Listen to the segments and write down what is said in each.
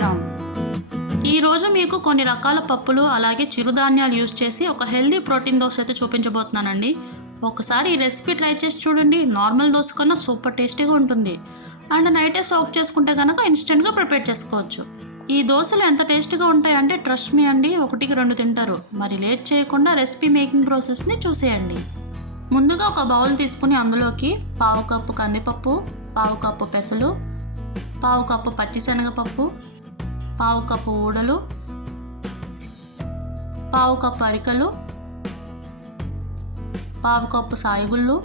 నమస్కారం. ఈరోజు మీకు కొన్ని రకాల పప్పులు అలాగే చిరుధాన్యాలు యూస్ చేసి ఒక హెల్దీ ప్రోటీన్ దోశ అయితే చూపించబోతున్నానండి. ఒకసారి ఈ రెసిపీ ట్రై చేసి చూడండి. నార్మల్ దోశ కన్నా సూపర్ టేస్టీగా ఉంటుంది. అండ్ నైటే సోక్ చేసుకుంటే కనుక ఇన్స్టెంట్గా ప్రిపేర్ చేసుకోవచ్చు. ఈ దోశలు ఎంత టేస్టీగా ఉంటాయంటే ట్రస్ట్ మీ అండి, 1కి 2 తింటారు. మరి లేట్ చేయకుండా రెసిపీ మేకింగ్ ప్రాసెస్ని చూసేయండి. ముందుగా ఒక బౌల్ తీసుకుని అందులోకి 1/2 కప్పు కందిపప్పు, 1/2 కప్పు పెసలు, 1/2 కప్పు పచ్చిశనగపప్పు, 1/2 కప్పు ఊడలు, 1/2 కప్పు అరికలు, 1/2 కప్పు సాయిగుళ్ళు,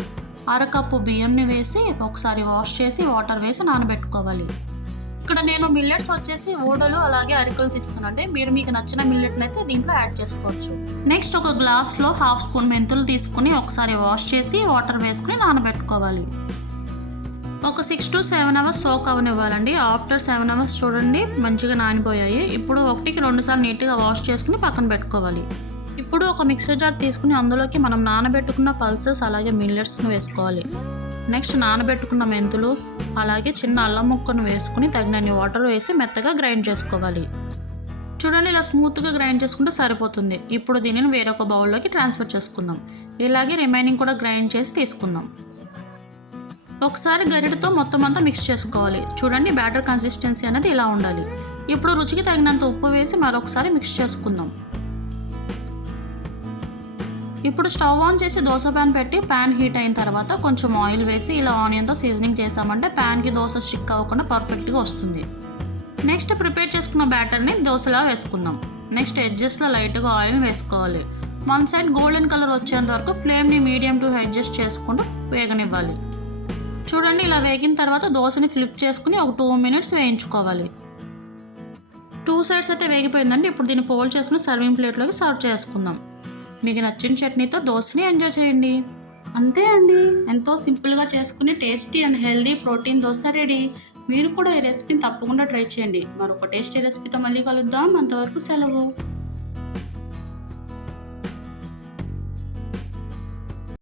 1/2 కప్పు బియ్యంని వేసి ఒకసారి వాష్ చేసి వాటర్ వేసి నానబెట్టుకోవాలి. ఇక్కడ నేను మిల్లెట్స్ వచ్చేసి ఊడలు అలాగే అరికలు తీసుకున్నానండి. మీరు మీకు నచ్చిన మిల్లెట్ని అయితే దీంట్లో యాడ్ చేసుకోవచ్చు. నెక్స్ట్ ఒక గ్లాస్లో 1/2 స్పూన్ మెంతులు తీసుకుని ఒకసారి వాష్ చేసి వాటర్ వేసుకుని నానబెట్టుకోవాలి. ఒక 6 to 7 అవర్స్ సోక్ అవనివ్వాలండి. ఆఫ్టర్ 7 అవర్స్ చూడండి మంచిగా నానిపోయాయి. ఇప్పుడు 1కి 2 సార్లు నీట్గా వాష్ చేసుకుని పక్కన పెట్టుకోవాలి. ఇప్పుడు ఒక మిక్సర్ జార్ తీసుకుని అందులోకి మనం నానబెట్టుకున్న పల్సెస్ అలాగే మిల్లెట్స్ను వేసుకోవాలి. నెక్స్ట్ నానబెట్టుకున్న మెంతులు అలాగే చిన్న అల్లం ముక్కను వేసుకుని తగినన్ని వాటర్ వేసి మెత్తగా గ్రైండ్ చేసుకోవాలి. చూడండి ఇలా స్మూత్గా గ్రైండ్ చేసుకుంటే సరిపోతుంది. ఇప్పుడు దీనిని వేరొక బౌల్లోకి ట్రాన్స్ఫర్ చేసుకుందాం. ఇలాగే రిమైనింగ్ కూడా గ్రైండ్ చేసి తీసుకుందాం. ఒకసారి గరిటెతో మొత్తం అంతా మిక్స్ చేసుకోవాలి. చూడండి బ్యాటర్ కన్సిస్టెన్సీ అనేది ఇలా ఉండాలి. ఇప్పుడు రుచికి తగినంత ఉప్పు వేసి మరొకసారి మిక్స్ చేసుకుందాం. ఇప్పుడు స్టవ్ ఆన్ చేసి దోశ ప్యాన్ పెట్టి ప్యాన్ హీట్ అయిన తర్వాత కొంచెం ఆయిల్ వేసి ఇలా ఆనియన్తో సీజనింగ్ చేసామంటే ప్యాన్కి దోశ స్టిక్ అవ్వకుండా పర్ఫెక్ట్గా వస్తుంది. నెక్స్ట్ ప్రిపేర్ చేసుకున్న బ్యాటర్ని దోశలా వేసుకుందాం. నెక్స్ట్ ఎడ్జెస్లో లైట్గా ఆయిల్ వేసుకోవాలి. వన్ సైడ్ గోల్డెన్ కలర్ వచ్చేంత వరకు ఫ్లేమ్ని మీడియం టు అడ్జస్ట్ చేసుకుంటూ వేగనివ్వాలి. చూడండి ఇలా వేగిన తర్వాత దోశని ఫ్లిప్ చేసుకుని ఒక 2 minutes వేయించుకోవాలి. 2 sides అయితే వేగిపోయిందండి. ఇప్పుడు దీన్ని ఫోల్డ్ చేసుకుని సర్వింగ్ ప్లేట్లోకి సర్వ్ చేసుకుందాం. మీకు నచ్చిన చట్నీతో దోశని ఎంజాయ్ చేయండి. అంతే అండి, ఎంతో సింపుల్గా చేసుకుని tasty and healthy protein dosa ready. మీరు కూడా ఈ రెసిపీని తప్పకుండా ట్రై చేయండి. మరొక టేస్టీ రెసిపీతో మళ్ళీ కలుద్దాం. అంతవరకు సెలవు.